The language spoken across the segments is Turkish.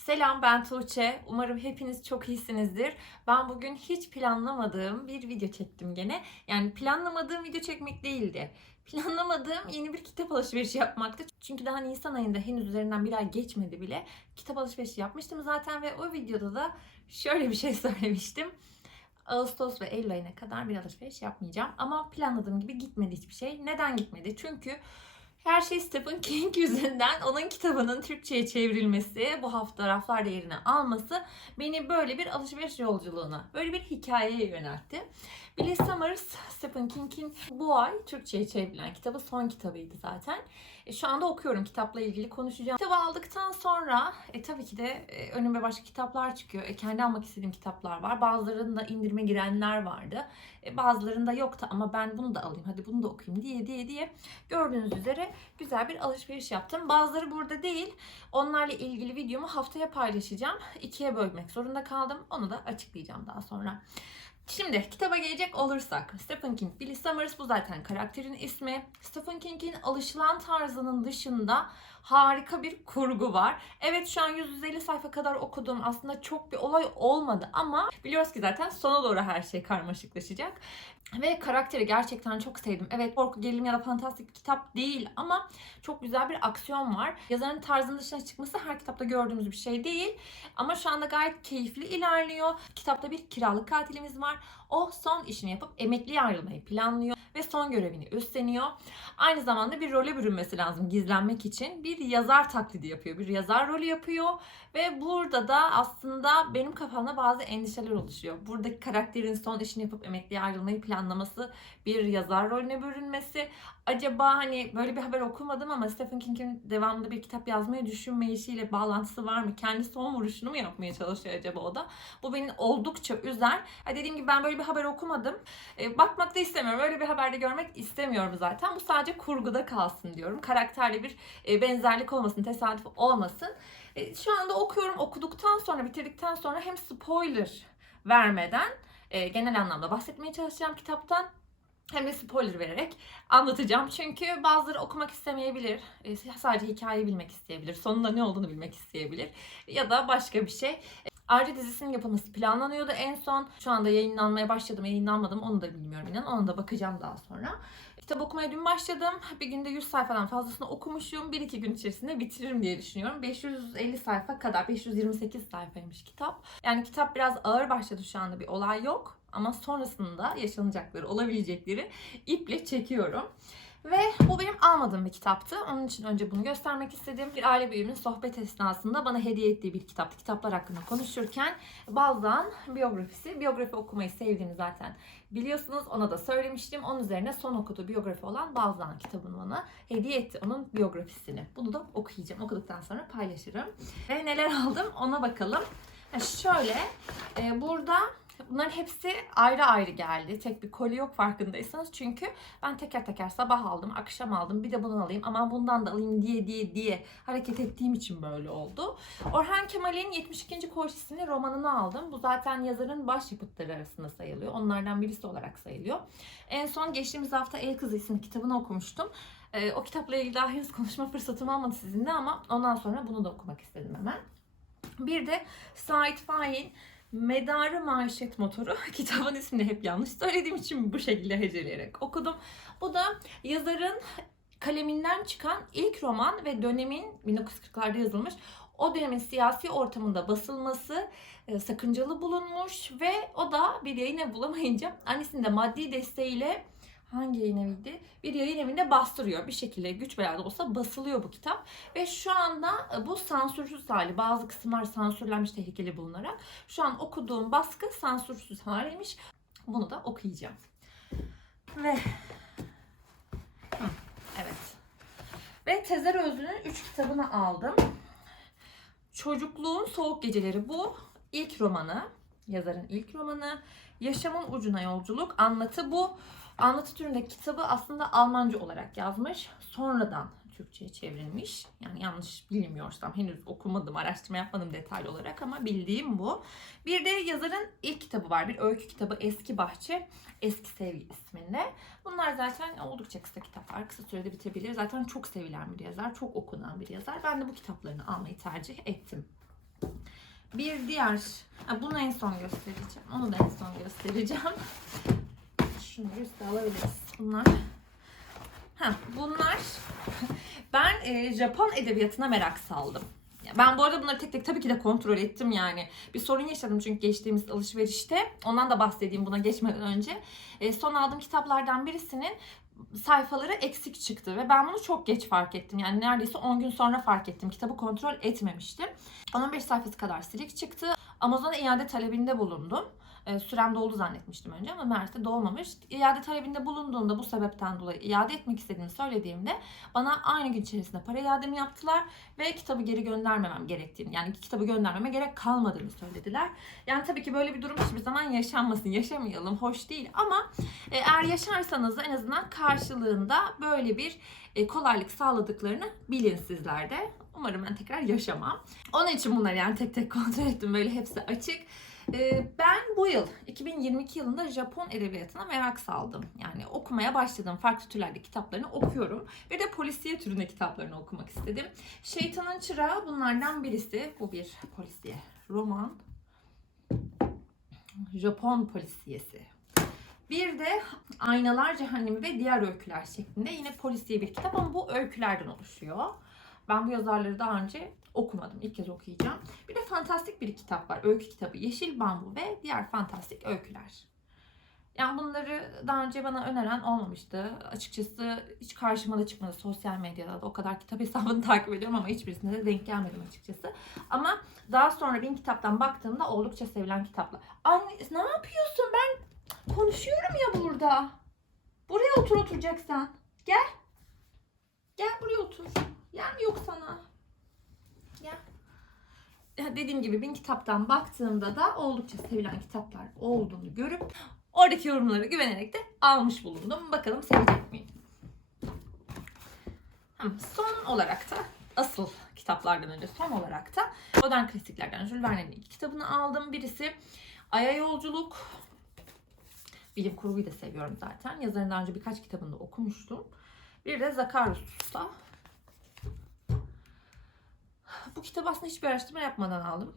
Selam ben Tuğçe. Umarım hepiniz çok iyisinizdir. Ben bugün hiç planlamadığım bir video çektim gene. Yani planlamadığım video çekmek değildi. Planlamadığım yeni bir kitap alışverişi yapmaktı. Çünkü daha Nisan ayında henüz üzerinden bir ay geçmedi bile. Kitap alışverişi yapmıştım zaten ve o videoda da şöyle bir şey söylemiştim. Ağustos ve Eylül ayına kadar bir alışveriş yapmayacağım. Ama planladığım gibi gitmedi hiçbir şey. Neden gitmedi? Çünkü her şey Stephen King yüzünden onun kitabının Türkçe'ye çevrilmesi, bu hafta raflarda yerini alması beni böyle bir alışveriş yolculuğuna, böyle bir hikayeye yöneltti. Billy Summers, Stephen King'in bu ay Türkçe'ye çevrilen kitabı son kitabıydı zaten. E, şu anda okuyorum, kitapla ilgili konuşacağım. Kitabı aldıktan sonra e, tabii ki de e, önüme başka kitaplar çıkıyor. E, kendi almak istediğim kitaplar var. Bazılarında indirime girenler vardı. E, bazılarında yoktu ama ben bunu da alayım, hadi bunu da okuyayım diye diye diye gördüğünüz üzere güzel bir alışveriş yaptım. Bazıları burada değil. Onlarla ilgili videomu haftaya paylaşacağım. İkiye bölmek zorunda kaldım. Onu da açıklayacağım daha sonra. Şimdi kitaba gelecek olursak Stephen King, Billy Summers bu zaten karakterin ismi. Stephen King'in alışılan tarzının dışında harika bir kurgu var. Evet şu an 150 sayfa kadar okudum. Aslında çok bir olay olmadı ama biliyoruz ki zaten sona doğru her şey karmaşıklaşacak. Ve karakteri gerçekten çok sevdim. Evet korku, gerilim ya da fantastik bir kitap değil ama çok güzel bir aksiyon var. Yazarın tarzının dışına çıkması her kitapta gördüğümüz bir şey değil. Ama şu anda gayet keyifli ilerliyor. Kitapta bir kiralık katilimiz var. O son işini yapıp emekliye ayrılmayı planlıyor ve son görevini üstleniyor. Aynı zamanda bir role bürünmesi lazım gizlenmek için. Bir yazar taklidi yapıyor, bir yazar rolü yapıyor ve burada da aslında benim kafamda bazı endişeler oluşuyor. Buradaki karakterin son işini yapıp emekliye ayrılmayı planlaması, bir yazar rolüne bürünmesi. Acaba hani böyle bir haber okumadım ama Stephen King'in devamında bir kitap yazmayı düşünmeyişiyle bağlantısı var mı? Kendi son vuruşunu mu yapmaya çalışıyor acaba o da? Bu beni oldukça üzer. Ha dediğim gibi ben böyle bir haber okumadım. E, bakmak da istemiyorum. Öyle bir haberde görmek istemiyorum zaten. Bu sadece kurguda kalsın diyorum. Karakterle bir e, benzerlik olmasın, tesadüf olmasın. E, şu anda okuyorum. Okuduktan sonra, bitirdikten sonra hem spoiler vermeden e, genel anlamda bahsetmeye çalışacağım kitaptan hem de spoiler vererek anlatacağım. Çünkü bazıları okumak istemeyebilir. E, sadece hikayeyi bilmek isteyebilir. Sonunda ne olduğunu bilmek isteyebilir. Ya da başka bir şey. Ayrıca dizisinin yapılması planlanıyordu en son. Şu anda yayınlanmaya başladım, yayınlanmadım onu da bilmiyorum inan. Ona da bakacağım daha sonra. Kitap okumaya dün başladım. Bir günde 100 sayfadan fazlasını okumuşum. 1-2 gün içerisinde bitiririm diye düşünüyorum. 550 sayfa kadar, 528 sayfaymış kitap. Yani kitap biraz ağır başladı şu anda bir olay yok. Ama sonrasında yaşanacakları, olabilecekleri iple çekiyorum. Ve bu benim almadığım bir kitaptı. Onun için önce bunu göstermek istedim. Bir aile büyüğümün sohbet esnasında bana hediye ettiği bir kitaptı. Kitaplar hakkında konuşurken Balzac'ın biyografisi. Biyografi okumayı sevdiğimi zaten biliyorsunuz. Ona da söylemiştim. Onun üzerine son okuduğu biyografi olan Balzac'ın kitabını bana hediye etti. Onun biyografisini. Bunu da okuyacağım. Okuduktan sonra paylaşırım. Ve neler aldım ona bakalım. Şöyle e, burada Bunların hepsi ayrı ayrı geldi. Tek bir koli yok farkındaysanız. Çünkü ben teker teker sabah aldım, akşam aldım. Bir de bunu alayım. Aman bundan da alayım diye diye diye hareket ettiğim için böyle oldu. Orhan Kemal'in 72. Koşisi'ni romanını aldım. Bu zaten yazarın başyapıtları arasında sayılıyor. Onlardan birisi olarak sayılıyor. En son geçtiğimiz hafta El Kızı isimli kitabını okumuştum. Ee, o kitapla ilgili daha henüz konuşma fırsatım olmadı sizinle ama ondan sonra bunu da okumak istedim hemen. Bir de Sait Faik'in Medarı Maişet Motoru kitabın ismini hep yanlış söylediğim için bu şekilde heceleyerek okudum. Bu da yazarın kaleminden çıkan ilk roman ve dönemin 1940'larda yazılmış o dönemin siyasi ortamında basılması e, sakıncalı bulunmuş ve o da bir yayın bulamayınca annesinin de maddi desteğiyle hangi yayın eviydi? Bir yayın evinde bastırıyor. Bir şekilde güç bela da olsa basılıyor bu kitap. Ve şu anda e, bu sansürsüz hali. Bazı kısımlar sansürlenmiş tehlikeli bulunarak. Şu an okuduğum baskı sansürsüz haliymiş. Bunu da okuyacağım. Ve evet. Ve Tezer Özlü'nün 3 kitabını aldım. Çocukluğun Soğuk Geceleri bu. ilk romanı. Yazarın ilk romanı. Yaşamın Ucuna Yolculuk. Anlatı bu. Anlatı türündeki kitabı aslında Almanca olarak yazmış. Sonradan Türkçe'ye çevrilmiş. Yani yanlış bilmiyorsam henüz okumadım, araştırma yapmadım detaylı olarak ama bildiğim bu. Bir de yazarın ilk kitabı var. Bir öykü kitabı Eski Bahçe, Eski Sevgi isminde. Bunlar zaten oldukça kısa kitaplar. Kısa sürede bitebilir. Zaten çok sevilen bir yazar, çok okunan bir yazar. Ben de bu kitaplarını almayı tercih ettim. Bir diğer, bunu en son göstereceğim. Onu da en son göstereceğim. Şunu üstte alabiliriz. Bunlar. Ha, bunlar ben e, Japon edebiyatına merak saldım. Ben bu arada bunları tek tek tabii ki de kontrol ettim yani. Bir sorun yaşadım çünkü geçtiğimiz alışverişte. Ondan da bahsedeyim buna geçmeden önce. E, son aldığım kitaplardan birisinin sayfaları eksik çıktı ve ben bunu çok geç fark ettim. Yani neredeyse 10 gün sonra fark ettim. Kitabı kontrol etmemiştim. 15 sayfası kadar silik çıktı. Amazon'a iade talebinde bulundum. E, sürem doldu zannetmiştim önce ama meğerse dolmamış. İade talebinde bulunduğunda bu sebepten dolayı iade etmek istediğimi söylediğimde bana aynı gün içerisinde para iademi yaptılar ve kitabı geri göndermemem gerektiğini yani kitabı göndermeme gerek kalmadığını söylediler. Yani tabii ki böyle bir durum hiçbir zaman yaşanmasın, yaşamayalım, hoş değil ama e, eğer yaşarsanız en azından karşılığında böyle bir e, kolaylık sağladıklarını bilin sizler de. Umarım ben tekrar yaşamam. Onun için bunları yani tek tek kontrol ettim. Böyle hepsi açık. E, Ben bu yıl 2022 yılında Japon edebiyatına merak saldım. Yani okumaya başladım. Farklı türlerde kitaplarını okuyorum. Bir de polisiye türünde kitaplarını okumak istedim. Şeytanın Çırağı bunlardan birisi. Bu bir polisiye roman. Japon polisiyesi. Bir de Aynalar Cehennemi ve Diğer Öyküler şeklinde yine polisiye bir kitap ama bu öykülerden oluşuyor. Ben bu yazarları daha önce okumadım. İlk kez okuyacağım. Bir de fantastik bir kitap var. Öykü kitabı. Yeşil Bambu ve Diğer Fantastik Öyküler. Yani bunları daha önce bana öneren olmamıştı. Açıkçası hiç karşıma da çıkmadı sosyal medyada da. O kadar kitap hesabını takip ediyorum ama hiçbirisine de denk gelmedim açıkçası. Ama daha sonra bin kitaptan baktığımda oldukça sevilen kitaplar. Anne ne yapıyorsun? Ben konuşuyorum ya burada. Buraya otur oturacaksan. Gel. Gel buraya otur. Yer mi yok sana? Ya Dediğim gibi bin kitaptan baktığımda da oldukça sevilen kitaplar olduğunu görüp oradaki yorumlara güvenerek de almış bulundum. Bakalım sevecek miyim? Son olarak da asıl kitaplardan önce son olarak da modern klasiklerden Jules Verne'nin iki kitabını aldım. Birisi Ay'a Yolculuk. Bilim kurguyu da seviyorum zaten. Yazarın daha önce birkaç kitabını okumuştum. Bir de Zakarus'ta. Bu kitabı aslında hiçbir araştırma yapmadan aldım.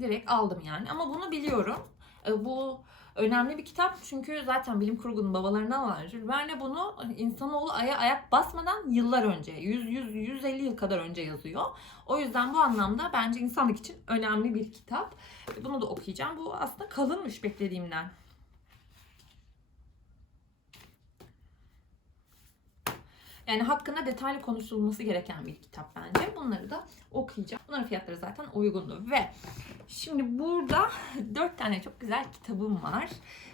Direkt aldım yani. Ama bunu biliyorum. E, Bu önemli bir kitap çünkü zaten bilim kurgunun babalarından olan Verne bunu insanoğlu aya ayak basmadan yıllar önce, 100 100 150 yıl kadar önce yazıyor. O yüzden bu anlamda bence insanlık için önemli bir kitap. Bunu da okuyacağım. Bu aslında kalınmış beklediğimden. Yani hakkında detaylı konuşulması gereken bir kitap bence. Bunları da okuyacağım. Bunların fiyatları zaten uygundu. Ve şimdi burada dört tane çok güzel kitabım var.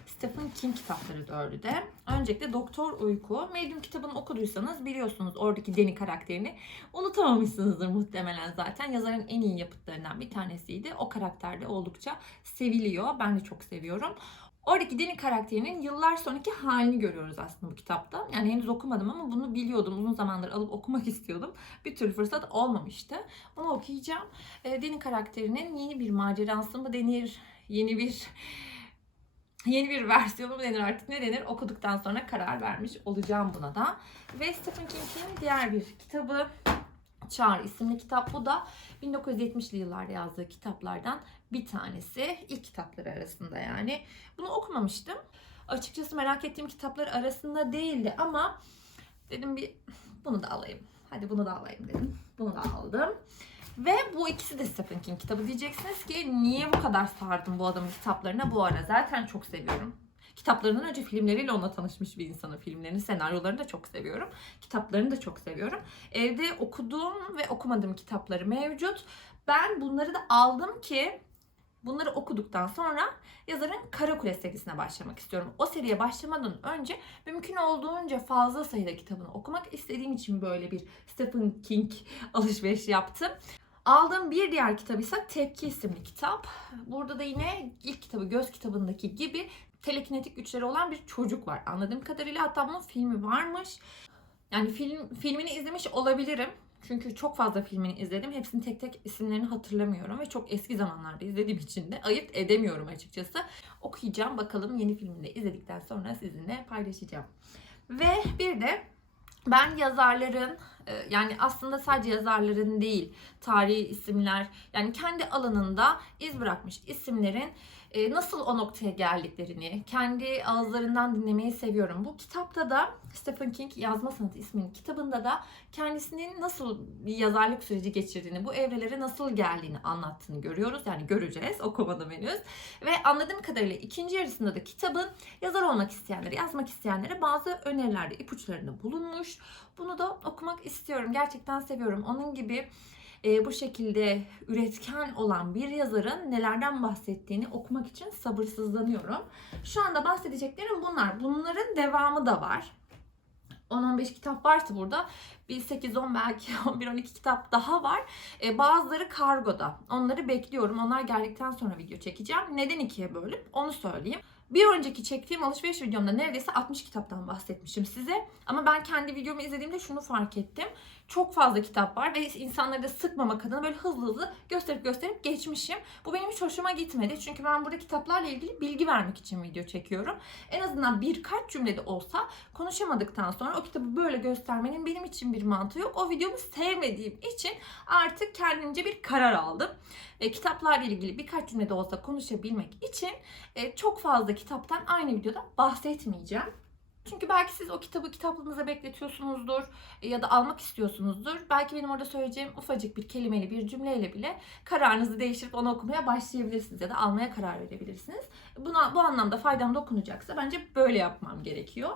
Stephen King kitapları dördü de. Öncelikle Doktor Uyku. Medium kitabını okuduysanız biliyorsunuz oradaki Deni karakterini unutamamışsınızdır muhtemelen zaten. Yazarın en iyi yapıtlarından bir tanesiydi. O karakter de oldukça seviliyor. Ben de çok seviyorum. Oradaki Deni karakterinin yıllar sonraki halini görüyoruz aslında bu kitapta. Yani henüz okumadım ama bunu biliyordum. Uzun zamandır alıp okumak istiyordum. Bir türlü fırsat olmamıştı. Onu okuyacağım. E, Deni karakterinin yeni bir macerası mı denir? Yeni bir yeni bir versiyonu mu denir artık ne denir? Okuduktan sonra karar vermiş olacağım buna da. Ve Stephen King'in diğer bir kitabı Çağrı isimli kitap. Bu da 1970'li yıllarda yazdığı kitaplardan bir tanesi. İlk kitapları arasında yani. Bunu okumamıştım. Açıkçası merak ettiğim kitaplar arasında değildi ama dedim bir bunu da alayım. Hadi bunu da alayım dedim. Bunu da aldım. Ve bu ikisi de Stephen King kitabı. Diyeceksiniz ki niye bu kadar sardım bu adamın kitaplarına bu ara? Zaten çok seviyorum. Kitaplarından önce filmleriyle onunla tanışmış bir insanın filmlerini, senaryolarını da çok seviyorum. Kitaplarını da çok seviyorum. Evde okuduğum ve okumadığım kitapları mevcut. Ben bunları da aldım ki bunları okuduktan sonra yazarın Karakule serisine başlamak istiyorum. O seriye başlamadan önce mümkün olduğunca fazla sayıda kitabını okumak istediğim için böyle bir Stephen King alışverişi yaptım. Aldığım bir diğer kitap ise Tepki isimli kitap. Burada da yine ilk kitabı Göz kitabındaki gibi telekinetik güçleri olan bir çocuk var. Anladığım kadarıyla hatta bunun filmi varmış. Yani film filmini izlemiş olabilirim. Çünkü çok fazla filmini izledim. Hepsinin tek tek isimlerini hatırlamıyorum ve çok eski zamanlarda izlediğim için de ayırt edemiyorum açıkçası. Okuyacağım bakalım yeni filmini izledikten sonra sizinle paylaşacağım. Ve bir de ben yazarların yani aslında sadece yazarların değil, tarihi isimler yani kendi alanında iz bırakmış isimlerin e, nasıl o noktaya geldiklerini kendi ağızlarından dinlemeyi seviyorum. Bu kitapta da Stephen King Yazma Sanatı isminin kitabında da kendisinin nasıl bir yazarlık süreci geçirdiğini, bu evrelere nasıl geldiğini anlattığını görüyoruz. Yani göreceğiz, okumadım henüz. Ve anladığım kadarıyla ikinci yarısında da kitabın yazar olmak isteyenlere, yazmak isteyenlere bazı önerilerde, ipuçlarında bulunmuş. Bunu da okumak istiyorum. Gerçekten seviyorum. Onun gibi e, bu şekilde üretken olan bir yazarın nelerden bahsettiğini okumak için sabırsızlanıyorum. Şu anda bahsedeceklerim bunlar. Bunların devamı da var. 10-15 kitap varsa burada bir 8-10 belki 11-12 kitap daha var. E, bazıları kargoda. Onları bekliyorum. Onlar geldikten sonra video çekeceğim. Neden ikiye bölüp onu söyleyeyim. Bir önceki çektiğim alışveriş videomda neredeyse 60 kitaptan bahsetmişim size. Ama ben kendi videomu izlediğimde şunu fark ettim. Çok fazla kitap var ve insanları da sıkmamak adına böyle hızlı hızlı gösterip gösterip geçmişim. Bu benim hiç hoşuma gitmedi. Çünkü ben burada kitaplarla ilgili bilgi vermek için video çekiyorum. En azından birkaç cümlede olsa konuşamadıktan sonra o kitabı böyle göstermenin benim için bir mantığı yok. O videomu sevmediğim için artık kendimce bir karar aldım. E, kitaplarla ilgili birkaç cümlede olsa konuşabilmek için e, çok fazla kitaptan aynı videoda bahsetmeyeceğim. Çünkü belki siz o kitabı kitaplığınıza bekletiyorsunuzdur ya da almak istiyorsunuzdur. Belki benim orada söyleyeceğim ufacık bir kelimeyle bir cümleyle bile kararınızı değiştirip onu okumaya başlayabilirsiniz ya da almaya karar verebilirsiniz. Buna bu anlamda faydam dokunacaksa bence böyle yapmam gerekiyor.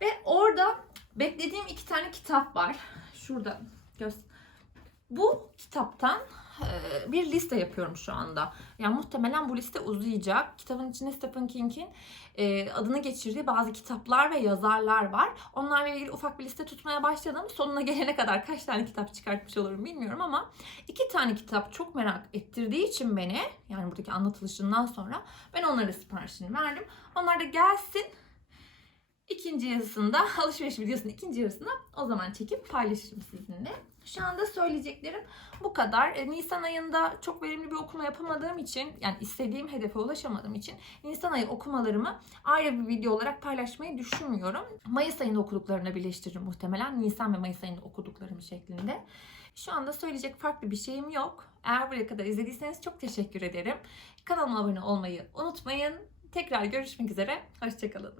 Ve orada beklediğim iki tane kitap var. Şurada göster. Bu kitaptan bir liste yapıyorum şu anda. Yani muhtemelen bu liste uzayacak. Kitabın içinde Stephen King'in e, adını geçirdiği bazı kitaplar ve yazarlar var. Onlarla ilgili ufak bir liste tutmaya başladım. Sonuna gelene kadar kaç tane kitap çıkartmış olurum bilmiyorum ama iki tane kitap çok merak ettirdiği için beni yani buradaki anlatılışından sonra ben onlara siparişini verdim. Onlar da gelsin. İkinci yarısında, alışveriş videosunun ikinci yarısında o zaman çekip paylaşırım sizinle. Şu anda söyleyeceklerim bu kadar. E, Nisan ayında çok verimli bir okuma yapamadığım için, yani istediğim hedefe ulaşamadığım için Nisan ayı okumalarımı ayrı bir video olarak paylaşmayı düşünmüyorum. Mayıs ayında okuduklarını birleştiririm muhtemelen. Nisan ve Mayıs ayında okuduklarım şeklinde. Şu anda söyleyecek farklı bir şeyim yok. Eğer buraya kadar izlediyseniz çok teşekkür ederim. Kanalıma abone olmayı unutmayın. Tekrar görüşmek üzere. Hoşçakalın.